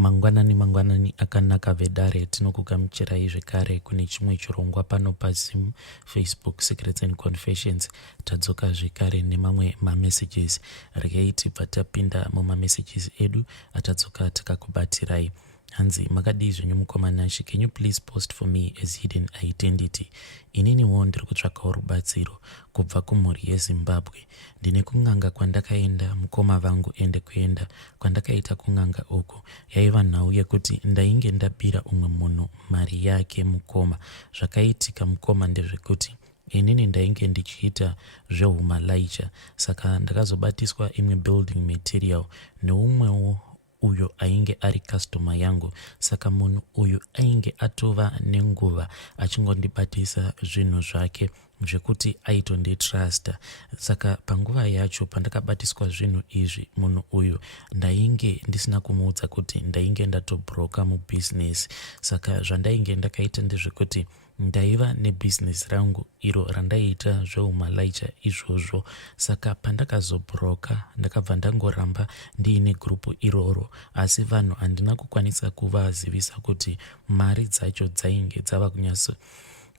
Mangwanani akanaka vedare tinokugamuchirai zvekare kune chimwe chirongwa pano paZoom, Facebook, Secrets and Confessions. Tadzoka zvekare nemamwe mamessages. Regai tibva tapinda mumamessages edu atadzoka takakubatirai. Hanzi, makadii zvenyu mukomana She, can you please post for me as hidden identity? Ininiwo ndiri kutsvakawo rubatsiro kubva kumhuri yeZimbabwe. Ndine kung'anga kwandakaenda mukoma vangu ende kuenda kwandakaita kung'anga uku yaiva nhau yekuti ndainge ndabira umwe munhu mari yake mukoma. Zvakaitika mukoma ndezvekuti inini ndainge ndichiita zveUmalaicha, saka ndakazobatiswa imwe building material neumwewo uyo ainge ari customer yangu. Saka munhu uyu ainge atova nenguva achingondibatisa zvinhu zvake zvekuti aitonditrasta. Saka panguva yacho pandakabatiswa zvinhu izvi, munhu uyu ndainge ndisina kumuudza kuti ndainge ndatobhuroka mubusiness. Saka zvandainge ndakaita ndezvekuti ndaiva nebhizinesi rangu iro randaiita zveUmalaicha izvozvo. Saka pandakazobhuroka ndakabva ndangoramba ndiine gurupu iroro, asi vanhu handina kukwanisa kuvazivisa kuti mari dzacho dzainge dzava kunyatso.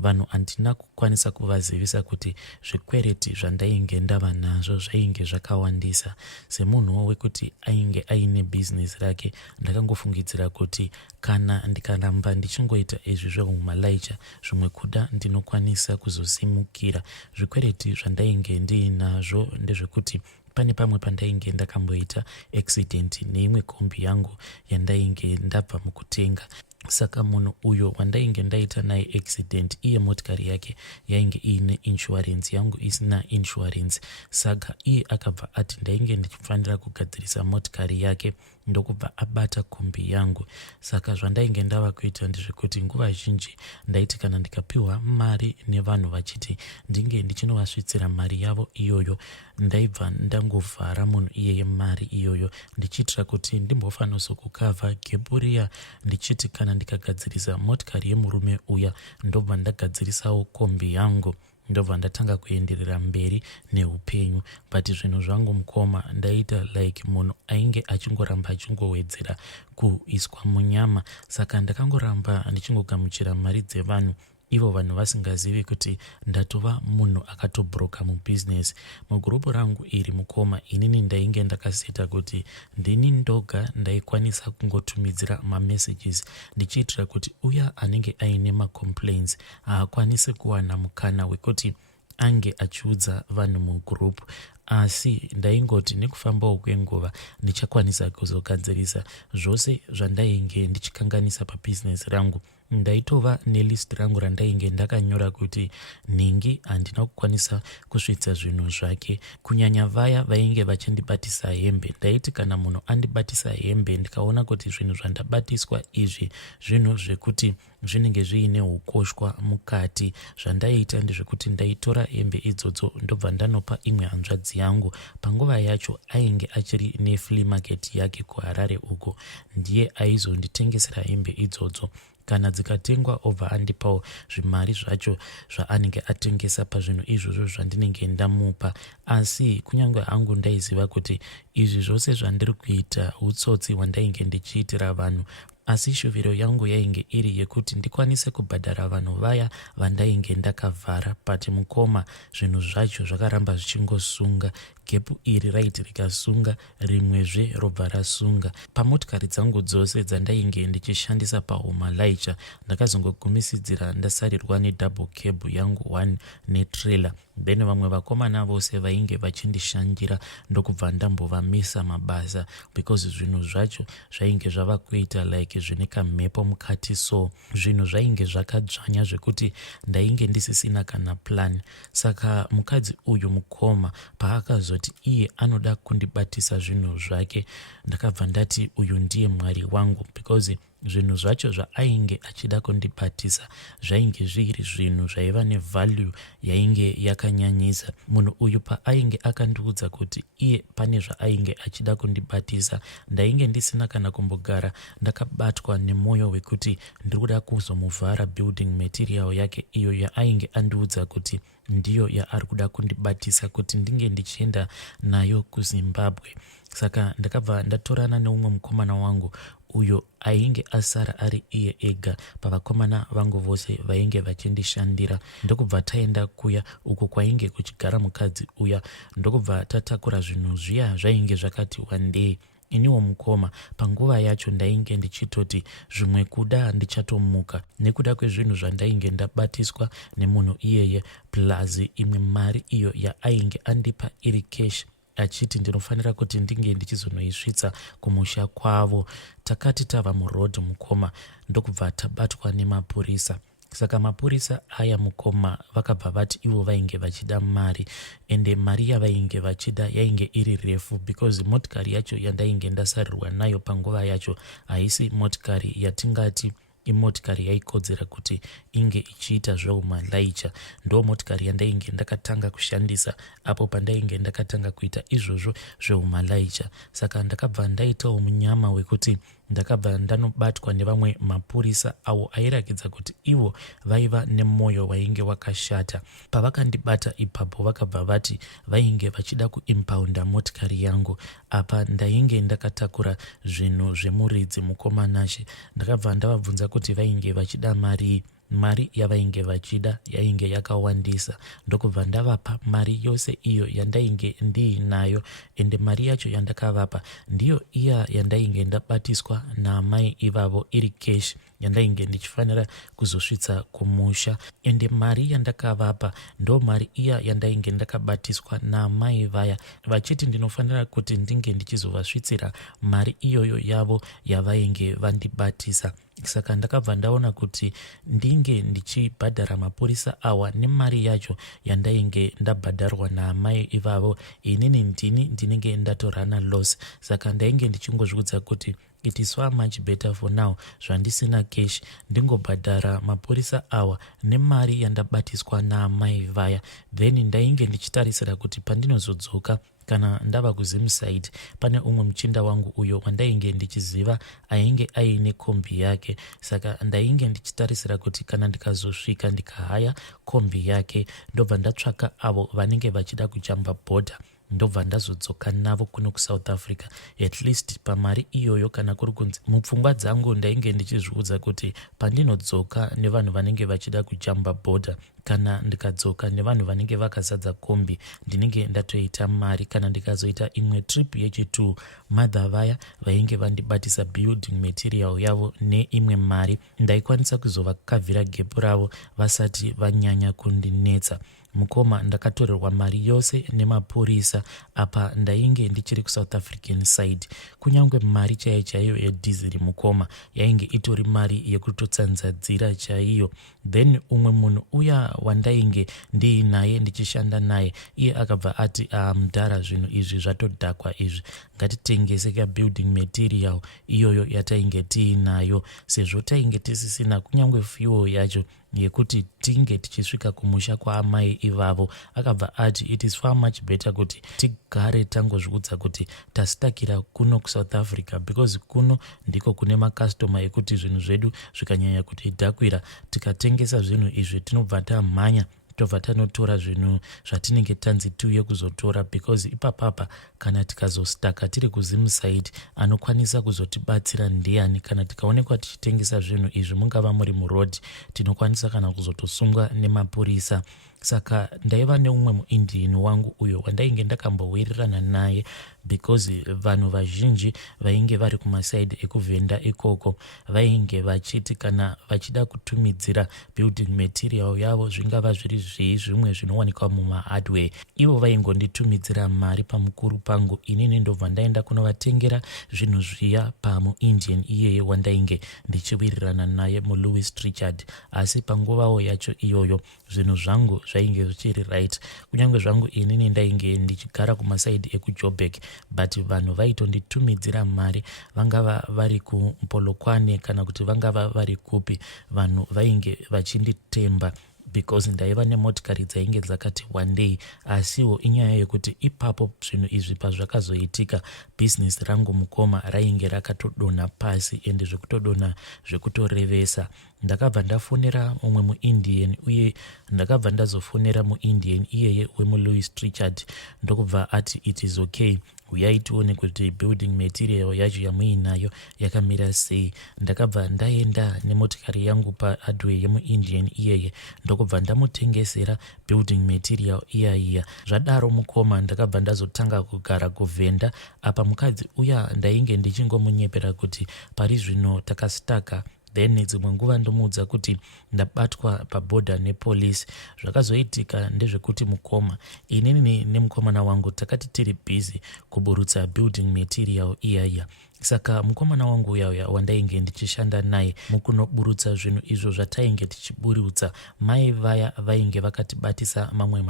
Vanhu handina kukwanisa kuvazivisa kuti zvikwereti zvandainge ndava nazvo zvainge zvakawandisa. Semunhuwo wekuti ainge aine bhizinesi rake, ndakangofungidzira kuti kana ndikaramba ndichingoita izvi zveUmalaicha, zvimwe kuda ndinokwanisa kuzosimukira. Zvikwereti zvandainge ndiinazvo ndezvekuti pane pamwe pandainge ndakamboita accident neimwe kombi yangu yandainge ndabva mukutenga. Saka munhu uyo wandainge ndaita naye accident, iye motikari yake yainge iine insurance, yangu isina insurance. Saka iye akabva ati ndainge ndichifanira kugadzirisa motikari yake ndokubva abata kombi yangu. Saka zvandainge ndava kuita ndezvekuti nguva zhinji ndaiti kana ndikapiwa mari nevanhu vachiti ndinge ndichinovasvitsira mari yavo iyoyo, ndaibva ndangovhara munhu iyeye mari iyoyo ndichiitira kuti ndimbofanozo-kukavha gepu riya, ndichiti kana ndikagadzirisa motikari yemurume uya ndobva ndagadzirisawo kombi yangu, ndobva ndatanga kuenderera mberi neupenyu. But zvinhu zvangu mukoma ndaita like munhu ainge achingoramba achingowedzera kuiswa munyama. Saka ndakangoramba ndichingogamuchira mari dzevanhu, ivo vanhu vasingazivi kuti ndatova munhu akatobhuroka mubhizinesi. Mugurupu rangu iri mukoma, inini ndainge ndakaseta kuti ndini ndoga ndaikwanisa kungotumidzira mamessages ndichiitira kuti uya anenge aine macomplaints haakwanisi kuwana mukana wekuti ange achiudza vanhu mugurupu. Asi ndaingoti nekufambawo kwenguva ndichakwanisa kuzogadzirisa zvose zvandainge ndichikanganisa pabhizinesi rangu. Ndaitova nelist rangu randainge ndakanyora kuti nhingi handina kukwanisa kusvitsa zvinhu zvake, kunyanya vaya vainge vachindibatisa hembe. Ndaiti kana munhu andibatisa hembe ndikaona kuti zvinhu zvandabatiswa izvi zvinhu zvekuti zvinenge zviine ukoshwa mukati, zvandaiita ndezvekuti ndaitora hembe idzodzo ndobva ndanopa imwe hanzvadzi yangu. Panguva yacho ainge achiri neflea market yake kuHarare uko, ndiye aizonditengesera hembe idzodzo. Kana dzikatengwa obva andipawo zvimari zvacho zvaanenge atengesa pazvinhu izvozvo zvandinenge ndamupa. Asi kunyange hangu ndaiziva kuti izvi zvose zvandiri kuita utsotsi hwandainge ndichiitira vanhu, asi shuviro yangu yainge iri yekuti ndikwanise kubhadhara vanhu vaya vandainge ndakavhara. But mukoma zvinhu zvacho zvakaramba zvichingosunga. Gepu iri raiti rikasunga, rimwezve robva rasunga. Pamotikari dzangu dzose dzandainge ndichishandisa paUmalaicha ndakazongogumisidzira ndasarirwa nedouble cab yangu 1 netrailer. Then vamwe vakomana vose vainge vachindishandira ndokubva ndambovamisa mabasa because zvinhu zvacho zvainge zvava kuita like zvine kamhepo mukati, so zvinhu zvainge zvakadzvanya zvekuti ndainge ndisisina kana plan. Saka mukadzi uyu mukoma paakazoti iye anoda kundibatisa zvinhu zvake, ndakabva ndati uyu ndiye mwari wangu, because zvinhu zvacho zvaainge achida kundibatisa zvainge zviri zvinhu zvaiva nevalue yainge yakanyanyisa. Munhu uyu paainge akandiudza kuti iye pane zvaainge achida kundibatisa, ndainge ndisina kana kumbogara ndakabatwa nemwoyo wekuti ndiri kuda kuzomuvhara building material yake iyo yaainge andiudza kuti ndiyo yaari kuda kundibatisa kuti ndinge ndichienda nayo kuZimbabwe. Saka ndakabva ndatorana neumwe mukomana wangu uyo ainge asara ari iye ega pavakomana vangu vose vainge vachindishandira. Ndokubva taenda kuya uko kwainge kuchigara mukadzi uya, ndokubva tatakura zvinhu zviya zvainge zvakati wandei. Iniwo mukoma, panguva yacho ndainge ndichitoti zvimwe kuda ndichatomuka nekuda kwezvinhu zvandainge ndabatiswa nemunhu iyeye, plus imwe mari iyo yaainge andipa iri cash achiti ndinofanira kuti ndinge ndichizonoisvitsa kumusha kwavo. Takati tava murodhi mukoma, ndokubva tabatwa nemapurisa. Saka mapurisa aya mukoma vakabva vati ivo vainge vachida mari, ende mari yavainge vachida yainge iri refu because motikari yacho yandainge ndasarirwa nayo panguva yacho haisi motikari yatingati imotikari yaikodzera kuti inge ichiita zveumalaicha. Ndo motikari yandainge ndakatanga kushandisa apo pandainge ndakatanga kuita izvozvo zveumalaicha. Saka ndakabva ndaitawo munyama wekuti ndakabva ndanobatwa nevamwe mapurisa avo airakidza kuti ivo vaiva nemwoyo wainge wakashata. Pavakandibata ipapo vakabva vati vainge vachida kuimpounda motikari yangu. Apa ndainge ndakatakura zvinhu zvemuridzi mukomanashe. Ndakabva ndavabvunza kuti vainge vachida mari yavainge vachida yainge yakawandisa. Ndokubva ndavapa mari yose iyo yandainge ndiinayo, ende mari yacho yandakavapa ndiyo iya yandainge ndabatiswa naamai ivavo iri cash yandainge ndichifanira kuzosvitsa kumusha. Ende mari yandakavapa ndo mari iya yandainge ndakabatiswa naamai vaya vachiti ndinofanira kuti ndinge ndichizovasvitsira mari iyoyo yavo yavainge vandibatisa. Saka ndakabva ndaona kuti ndinge ndichibhadhara mapurisa awa nemari yacho yandainge ndabhadharwa naamai ivavo, inini ndinenge ndatorana loss. Saka ndainge ndichingozviudza kuti it is far much better for now zvandisina cash ndingobhadhara mapurisa awa nemari yandabatiswa naamai vaya, then ndainge ndichitarisira kuti pandinozodzoka kana ndava kuZimside pane umwe muchinda wangu uyo wandainge ndichiziva ainge aine kombi yake. Saka ndainge ndichitarisira kuti kana ndikazosvika ndikahaya kombi yake ndobva ndatsvaka avo vanenge vachida kujamba bhodha ndobva ndazodzoka navo kuno kuSouth Africa, at least pamari iyoyo. Kana kuri kunzi mupfungwa dzangu ndainge ndichizviudza kuti pandinodzoka nevanhu vanenge vachida kujamba bhodha kana ndikadzoka nevanhu vanenge vakazadza kombi ndinenge ndatoita mari. Kana ndikazoita imwe trip yechitu madha vaya vainge vandibatisa building material yavo neimwe mari ndaikwanisa kuzovakavhira gepu ravo vasati vanyanya kundinetsa. Mukoma, ndakatorerwa mari yose nemapurisa apa ndainge ndichiri kuSouth African side. Kunyange mari chaiyo yedhiziri mukoma yainge itori mari yekutotsanzadzira chaiyo. Then umwe munhu uya wandainge ndiinaye ndichishanda naye iye akabva ati mudhara, zvinhu izvi zvatodhakwa izvi, ngatitengese ka building material iyoyo yatainge tiinayo sezvo tainge tisisina kunyange fuel yacho yekuti tinge tichisvika kumusha kwaamai ivavo. Akabva ati it is far much better kuti tigare tangozviudza kuti tastakira kuno kuSouth Africa because kuno ndiko kune makastoma ekuti zvinhu zvedu zvikanyanya kuti dhakwira tikatengesa zvinhu izvi tinobva tamhanya tobva tanotora zvinhu zvatinenge tanzi tiuye kuzotora, because ipapapa kana tikazostaka tiri kuZimside anokwanisa kuzotibatsira ndiani. Kana tikaonekwa tichitengesa zvinhu izvi mungava muri murodhi tinokwanisa kana kuzotosungwa nemapurisa. Saka ndaiva neumwe muIndian wangu uyo wandainge ndakambowirirana naye because vanhu vazhinji vainge vari kumasaidi ekuvhenda ikoko vainge vachiti kana vachida kutumidzira building material yavo zvingava zviri zvimwe zvinowanikwa mumahardware, ivo vaingonditumidzira mari pamukuru pangu. Inini ndobva ndaenda kunovatengera zvinhu zviya pamuIndian iyeye wandainge ndichiwirirana naye muLouis Richard. Asi panguvawo yacho iyoyo zvinhu zvangu zvainge zvichiri right, kunyange zvangu inini ndainge ndichigara kumasaidi ekuJoburg, but vanhu vaitonditumidzira mari vangava vari kuMpolokwane kana kuti vangava vari kupi, vanhu vainge vachinditemba because ndaiva nemotikari dzainge dzakati one day. Asiwo inyaya yekuti ipapo zvinhu izvi pazvakazoitika business rangu mukoma rainge rakatodonha pasi, ende zvekutodonha zvekutorevesa. Ndakabva ndafonera umwe muIndian uye ndakabva ndazofonera muIndian iyeye wemuLouis Richard ndokubva ati it is okay, uyai tione kuti building material yacho yamuinayo yakamira sei. Ndakabva ndaenda nemotikari yangu pahardware yemuindian iyeye ndokubva ndamutengesera building material iya. Zvadaro mukoma ndakabva ndazotanga kugara kuvhenda. Apa mukadzi uya ndainge ndichingomunyepera kuti pari zvino takastaka. Then dzimwe nguva ndomuudza kuti ndabatwa pabhodha nepolisi. Zvakazoitika ndezvekuti mukoma, inini nemukomana wangu takati tiri busy kuburutsa building material iya. Saka mukomana wangu uyauya wandainge ndichishanda naye mukunoburutsa zvinhu izvo zvatainge tichiburutsa, mai vaya vainge vakatibatisa mamwe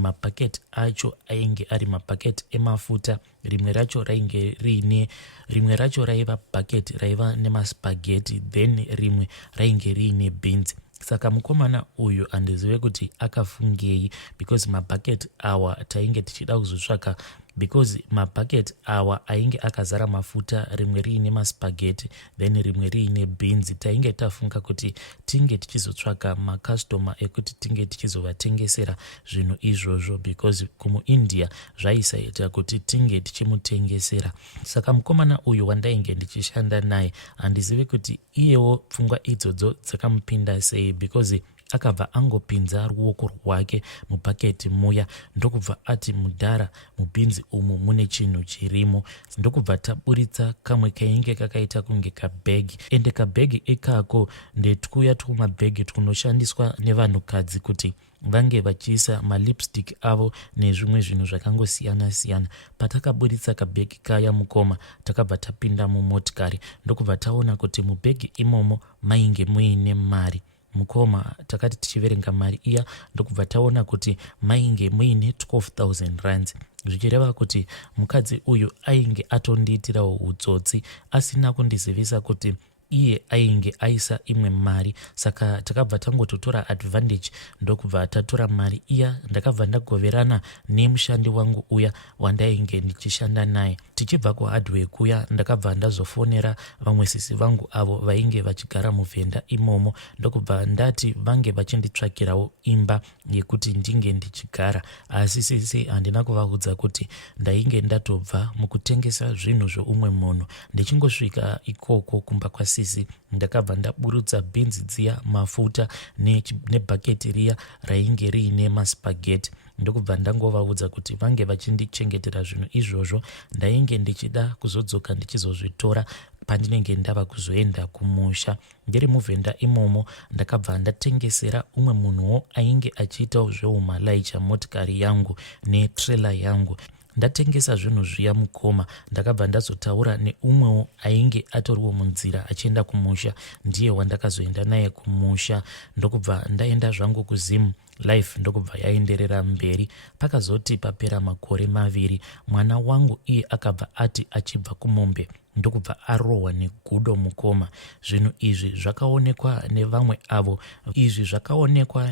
mabhaketi acho ainge ari mabhaketi emafuta. Rimwe racho raiva bhaketi raiva nemaspageti, then rimwe rainge riine beans. Saka mukomana uyu handizive kuti akafungei, because mabhaketi awa tainge tichida kuzotsvaka, because mabhaketi awa ainge akazara mafuta, rimwe riine maspageti then rimwe riine beans. Tainge tafunga kuti tinge tichizotsvaka makastoma ekuti tinge tichizovatengesera zvinhu izvozvo, because kumuindia zvaisaita kuti tinge tichimutengesera. Saka mukomana uyu wandainge ndichishanda naye handizive kuti iyewo pfungwa idzodzo dzakamupinda sei, because akabva angopinza ruoko rwake mubhaketi muya ndokubva ati mudhara, mubhinzi umu mune chinhu chirimo. Ndokubva taburitsa kamwe kainge kakaita kunge kabhegi, ende kabhegi ikako ndetwuya twumabhegi tunoshandiswa nevanhukadzi kuti vange vachiisa malipstick avo nezvimwe zvinhu zvakangosiyana-siyana. Patakaburitsa kabhegi kaya mukoma, takabva tapinda mumotikari ndokubva taona kuti mubhegi imomo mainge muine mari. Mukoma takati tichiverenga mari iya ndokubva taona kuti mainge muine 12,000 rands, zvichireva kuti mukadzi uyu ainge atondiitirawo utsotsi asina kundizivisa kuti iye ainge aisa imwe mari. Saka takabva tangototora advantage ndokubva tatora mari iya. Ndakabva ndagoverana nemushandi wangu uya wandainge ndichishanda naye. Tichibva kuhardware kuya ndakabva ndazofonera vamwe sisi vangu avo vainge vachigara muvhenda imomo ndokubva ndati vange vachinditsvakirawo imba yekuti ndinge ndichigara. Asi sisi handina kuvaudza kuti ndainge ndatobva mukutengesa zvinhu zvoumwe munhu. Ndichingosvika ikoko kumba kwasisi ndakabva ndaburutsa bhinzi dziya, mafuta nebhaketi riya rainge riine maspageti. Ndokubva ndangovaudza kuti vange vachindichengetera zvinhu izvozvo. Ndainge ndichida kuzodzoka ndichizozvitora pandinenge ndava kuzoenda kumusha. Ndiri muvhenda imomo ndakabva ndatengesera umwe munhuwo ainge achiitawo zveumalaicha motikari yangu netrailer yangu. Ndatengesa zvinhu zviya mukoma, ndakabva ndazotaura neumwewo ainge atoriwo munzira achienda kumusha, ndiye wandakazoenda naye kumusha. Ndokubva ndaenda zvangu kuzimu. Life ndokubva yaenderera mberi. Pakazoti papera makore 2 mwana wangu iye akabva ati achibva kumombe ndokubva arohwa negudo mukoma. Zvinhu izvi zvakaonekwa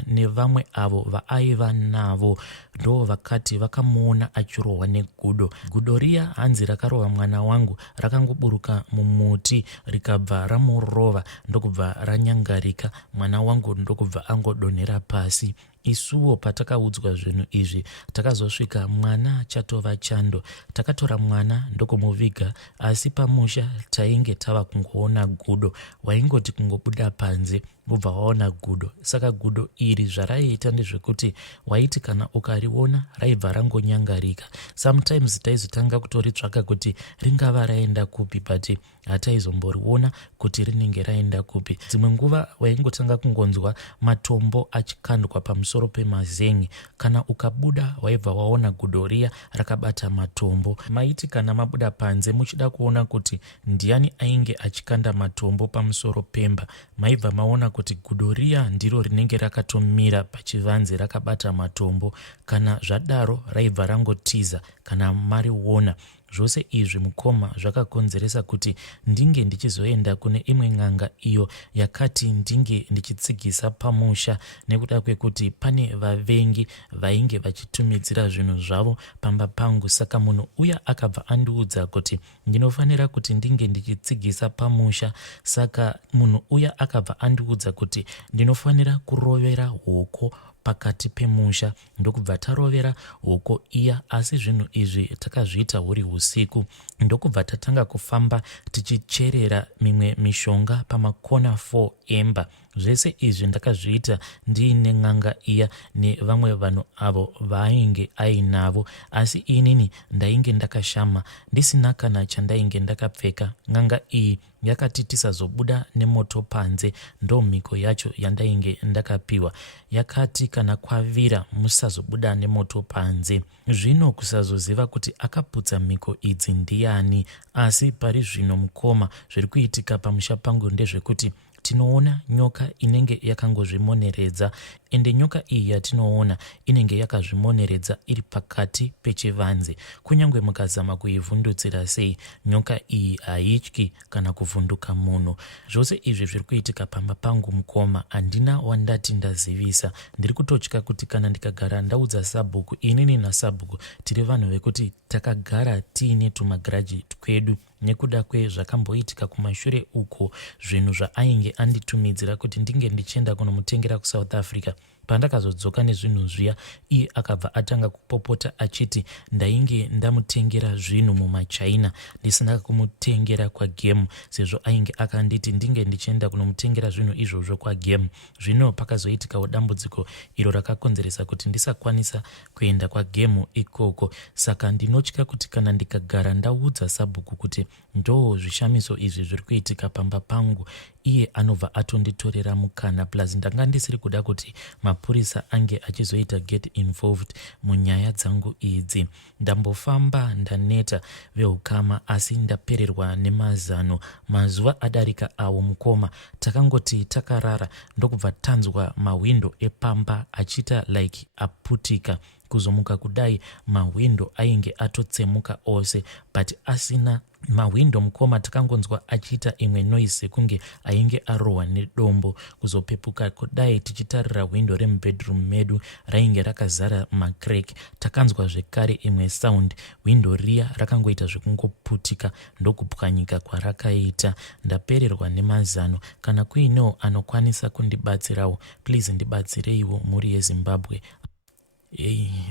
nevamwe avo vaaiva navo, ndo vakati vakamuona achirohwa negudo. Gudo riya hanzi rakarohwa mwana wangu rakangoburuka mumuti rikabva ramurova ndokubva ranyangarika. Mwana wangu ndokubva angodonhera pasi. Isuwo patakaudzwa zvinhu izvi takazosvika mwana chatova chando. Takatora mwana ndokumuviga, asi pamusha tainge tava kungoona gudo. Waingoti kungobuda panze wobva waona gudo. Saka gudo iri zvaraiita ndezvekuti waiti kana ukariona raibva rangonyangarika. Sometimes taizotanga kutoritsvaka kuti ringava raenda kupi, but hataizomboriona kuti rinenge raenda kupi. Dzimwe nguva waingotanga kungonzwa matombo achikandwa pamusoro pemazen'e. Kana ukabuda waibva waona gudo riya rakabata matombo. Maiti kana mabuda panze muchida kuona kuti ndiani ainge achikanda matombo pamusoro pemba, maibva maona kuti gudo riya ndiro rinenge rakatomira pachivanze rakabata matombo. Kana zvadaro raibva rangotiza kana mariona. Zvose izvi mukoma zvakakonzeresa kuti ndinge ndichizoenda kune imwe n'anga iyo yakati ndinge ndichitsigisa pamusha, nekuda kwekuti pane vavengi vainge vachitumidzira zvinhu zvavo pamba pangu. Saka munhu uya akabva andiudza kuti ndinofanira kuti ndinge ndichitsigisa pamusha. Saka munhu uya akabva andiudza kuti ndinofanira kurovera hoko pakati pemusha. Ndokubva tarovera hoko iya, asi zvinhu izvi takazviita huri usiku. Ndokubva tatanga kufamba tichicherera mimwe mishonga pamakona 4 emba. Zvese izvi ndakazviita ndiine n'anga iya nevamwe vanhu avo vaainge ainavo, asi inini ndainge ndakashama ndisina kana chandainge ndakapfeka. N'anga iyi yakati tisazobuda nemoto panze, ndo mhiko yacho yandainge ndakapiwa. Yakati kana kwavira musazobuda nemoto panze. Zvino kusazoziva kuti akaputsa mhiko idzi ndiani, asi pari zvino mukoma zviri kuitika pamusha pangu ndezvekuti tinoona nyoka inenge yakangozvimoneredza, ende nyoka iyi yatinoona inenge yakazvimoneredza iri pakati pechivanze. Kunyange mukazama kuivhundutsira sei, nyoka iyi haityi kana kuvhunduka munhu. Zvose izvi zviri kuitika pamba pangu mukoma, handina wandati ndazivisa. Ndiri kutotya kuti kana ndikagara ndaudza sabhuku, inini nasabhuku tiri vanhu vekuti takagara tiine tumagiraji kwedu nekuda kwezvakamboitika kumashure uko, zvinhu zvaainge anditumidzira kuti ndinge ndichienda kunomutengera kuSouth Africa. Pandakazodzoka nezvinhu zviya, iye akabva atanga kupopota achiti ndainge ndamutengera zvinhu mumaChina ndisina kumutengera kwagemu, sezvo ainge akanditi ndinge ndichienda kunomutengera zvinhu izvozvo kwagemu. Zvino pakazoitikawo dambudziko iro rakakonzeresa kuti ndisakwanisa kuenda kwagemu ikoko. Saka ndinotya kuti kana ndikagara ndaudza sabhuku kuti ndo zvishamiso izvi zviri kuitika pamba pangu, iye anobva atonditorera mukana. Plus ndanga ndisiri kuda kuti mapurisa ange achizoita get involved munyaya dzangu idzi. Ndambofamba ndaneta vehukama, asi ndapererwa nemazano. Mazuva adarika awo mukoma, takangoti takarara ndokubva tanzwa mahwindo epamba achita like aputika. Kuzomuka kudai mahwindo ainge atotsemuka ose, but asina mahwindo mukoma, takangonzwa achiita imwe noise sekunge ainge arohwa nedombo. Kuzopepuka kudai tichitarira hwindo remubedroom medu rainge rakazara macrack, takanzwa zvekare imwe sound. Hwindo riya rakangoita zvekungoputika ndokupwanyika kwarakaita. Ndapererwa nemazano. Kana kuinewo anokwanisa kundibatsirawo, please ndibatsireiwo muri yeZimbabwe.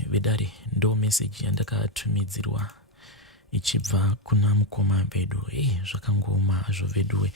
Vedare, ndo meseji yandakatumidzirwa ichibva kuna mukoma vedu. Zvakangoma hazvo veduwe.